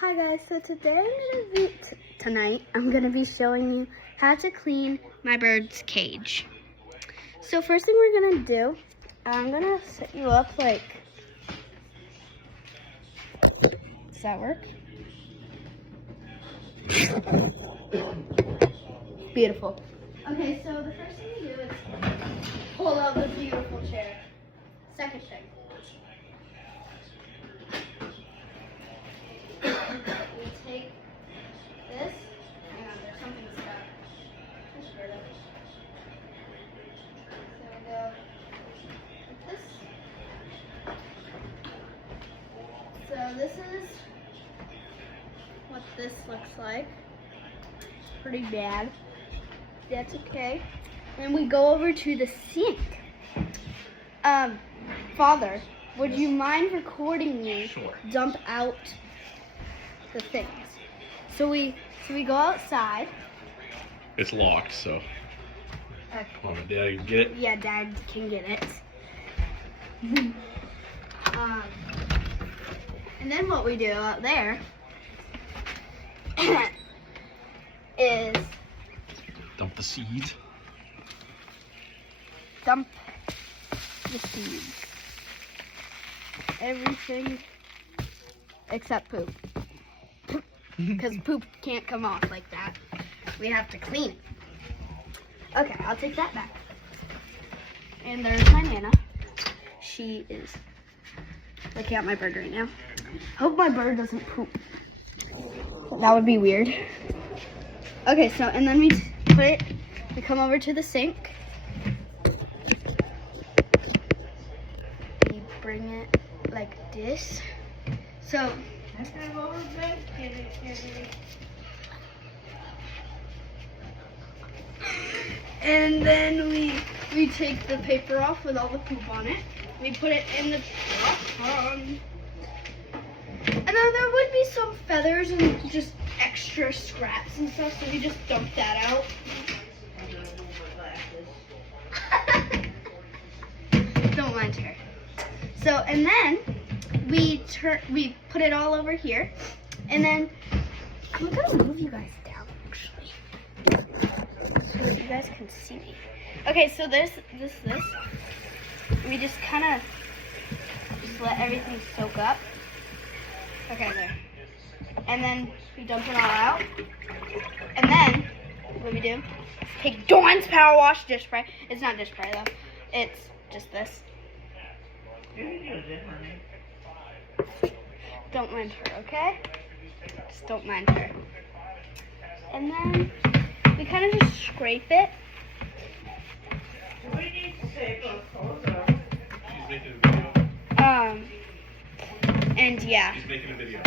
Hi guys, so today I'm gonna be showing you how to clean my bird's cage. So first thing we're gonna do, I'm gonna set you up like, does that work? Beautiful. Okay, so the first thing you do is pull out the beautiful chair. Second thing. We take this. Hang on, there's something stuck. Just rid of it. So we go like this. So this is what this looks like. It's pretty bad. That's okay. Then we go over to the sink. Father, would you mind recording me? Sure. Dump out the things. So we go outside. It's locked, so Okay. come on, Dad, you get it? Yeah, Dad can get it. And then what we do out there is Dump the seeds. dump the seeds. Everything except poop. Because poop can't come off like that. We have to clean it. Okay, I'll take that back. And there's my Nana. She is looking at my bird right now. Hope my bird doesn't poop. That would be weird. Okay, so, and then we come over to the sink. We bring it like this. So, and then we take the paper off with all the poop on it. We put it in the pot. And then there would be some feathers and just extra scraps and stuff, so we just dump that out. Don't mind her. So, and then we put it all over here, and then I'm gonna move you guys down actually, so that you guys can see me. Okay, so this, we just kind of let everything soak up. Okay, there. And then we dump it all out. And then what we do is take Dawn's Power Wash dish spray. It's not dish spray though. It's just this. Don't mind her, okay? Just don't mind her. And then we kind of just scrape it. He's making a video. And yeah. He's making a video.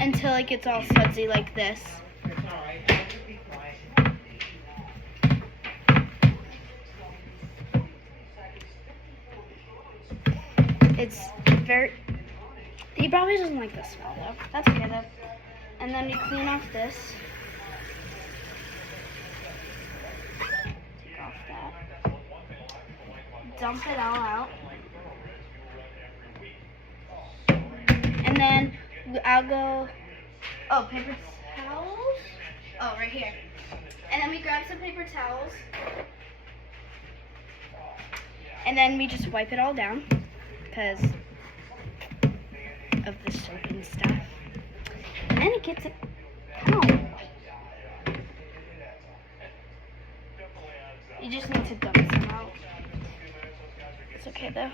Until it gets all sudsy like this. It's very, he probably doesn't like the smell though. That's okay though. And then you clean off this. Take off that. Dump it all out. And then I'll go, oh, paper towels? Oh, right here. And then we grab some paper towels. And then we just wipe it all down because of the soap and stuff. And then it gets it out. You just need to dump some out. It's okay though.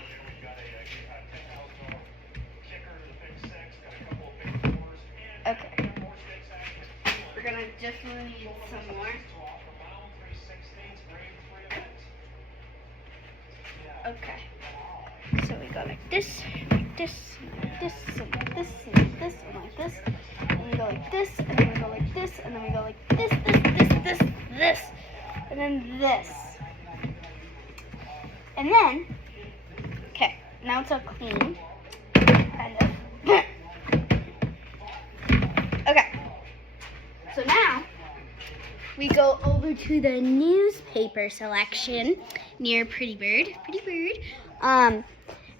Okay. We're gonna definitely need some more. Okay. So we go like this, like this, like this, and like this, and like this, and like this. And we go like this, and then we go like this, and then we go like this, this, and then this. And then, okay, now it's all clean. Kind of. Okay. So now we go over to the newspaper selection near Pretty Bird. And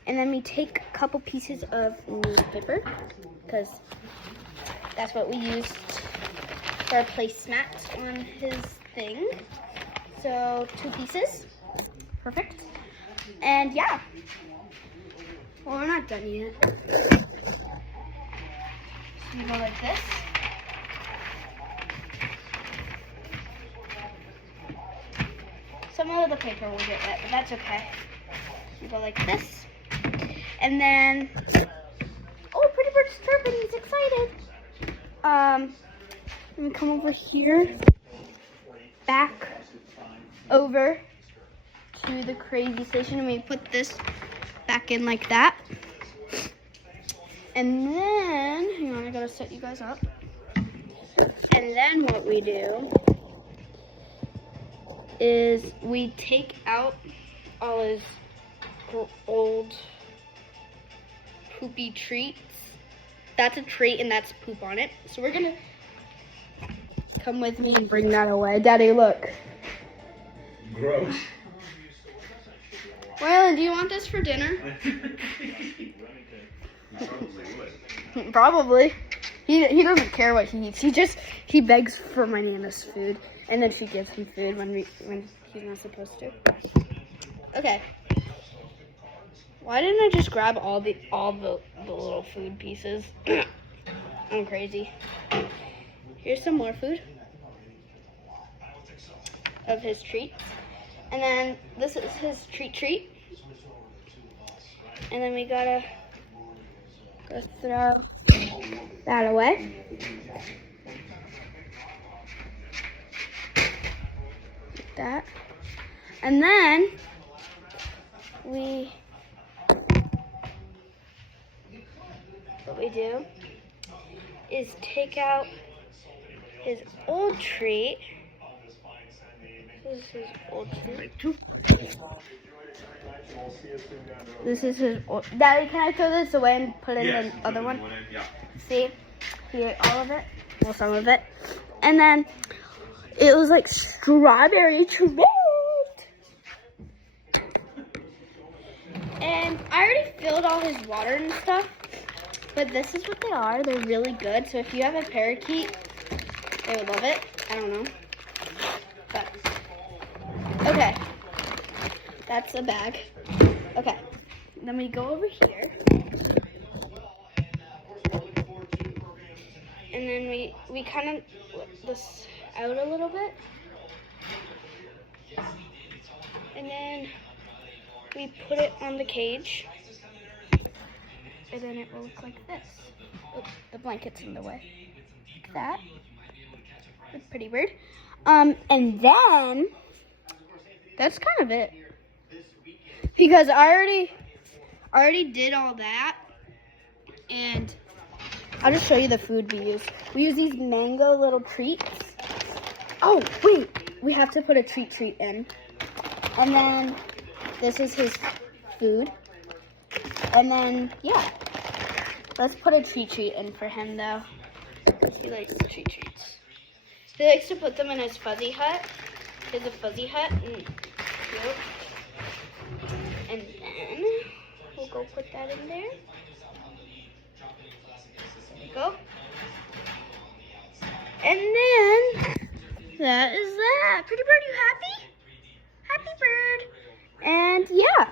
then we take a couple pieces of newspaper because that's what we used for a placemat on his thing. So 2 pieces, perfect. And yeah, well, we're not done yet. You go like this. Some of the paper will get wet, but that's okay. You go like this. And then, oh, Pretty Bird's chirping, he's excited. Let me come over here, back over to the crazy station, and we put this back in like that. And then, hang on, I gotta set you guys up. And then what we do is we take out all his old poopy treats. That's a treat and that's poop on it. So we're gonna come with me and bring that away. Daddy, look. Gross. Waylon, do you want this for dinner? Probably would. Probably. He doesn't care what he eats. He begs for my Nana's food, and then she gives him food when he's not supposed to. Okay. Why didn't I just grab all the little food pieces? I'm crazy. Here's some more food of his treats, and then this is his treat. And then we gotta go throw that away. Like that. And then what we do is take out his old treat. This is his old treat. This is his old. Daddy, can I throw this away and put in the other one? Yeah. See? He ate all of it. Well, some of it. And then it was like strawberry treat. And I already filled all his water and stuff. But this is what they are. They're really good. So if you have a parakeet, they would love it. I don't know. But, okay. That's a bag. Okay. Then we go over here. And then we kind of flip this out a little bit. And then we put it on the cage. And then it will look like this. Oops, the blanket's in the way. Like that. With Pretty Bird. And then that's kind of it. Because I already did all that. And I'll just show you the food we use. We use these mango little treats. Oh, wait. We have to put a treat in. And then this is his food. And then, yeah. Let's put a treat in for him, though. He likes the treats. He likes to put them in his fuzzy hut. He has a fuzzy hut. And then we'll go put that in there. There we go. And then that is that. Pretty Bird, you happy? Happy Bird. And yeah,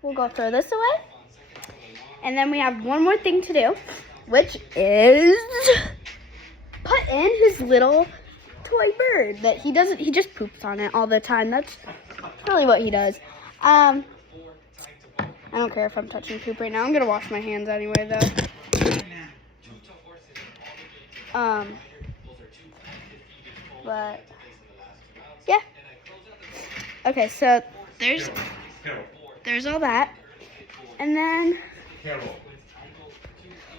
we'll go throw this away. And then we have one more thing to do, which is put in his little toy bird that he just poops on it all the time. That's really what he does. I don't care if I'm touching poop right now. I'm gonna wash my hands anyway, though. But yeah. Okay, so there's all that, and then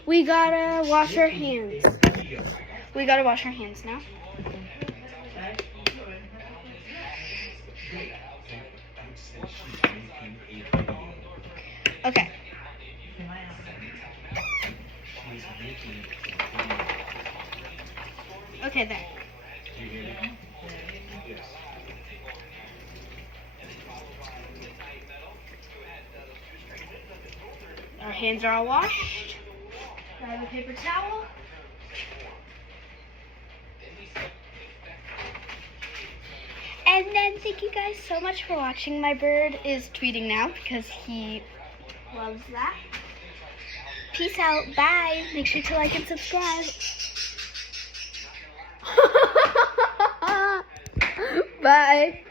we gotta wash our hands. We gotta wash our hands now. Okay. Okay, there. Our hands are all washed. Grab a paper towel. And then thank you guys so much for watching. My bird is tweeting now because he loves that. Peace out. Bye. Make sure to like and subscribe. Bye.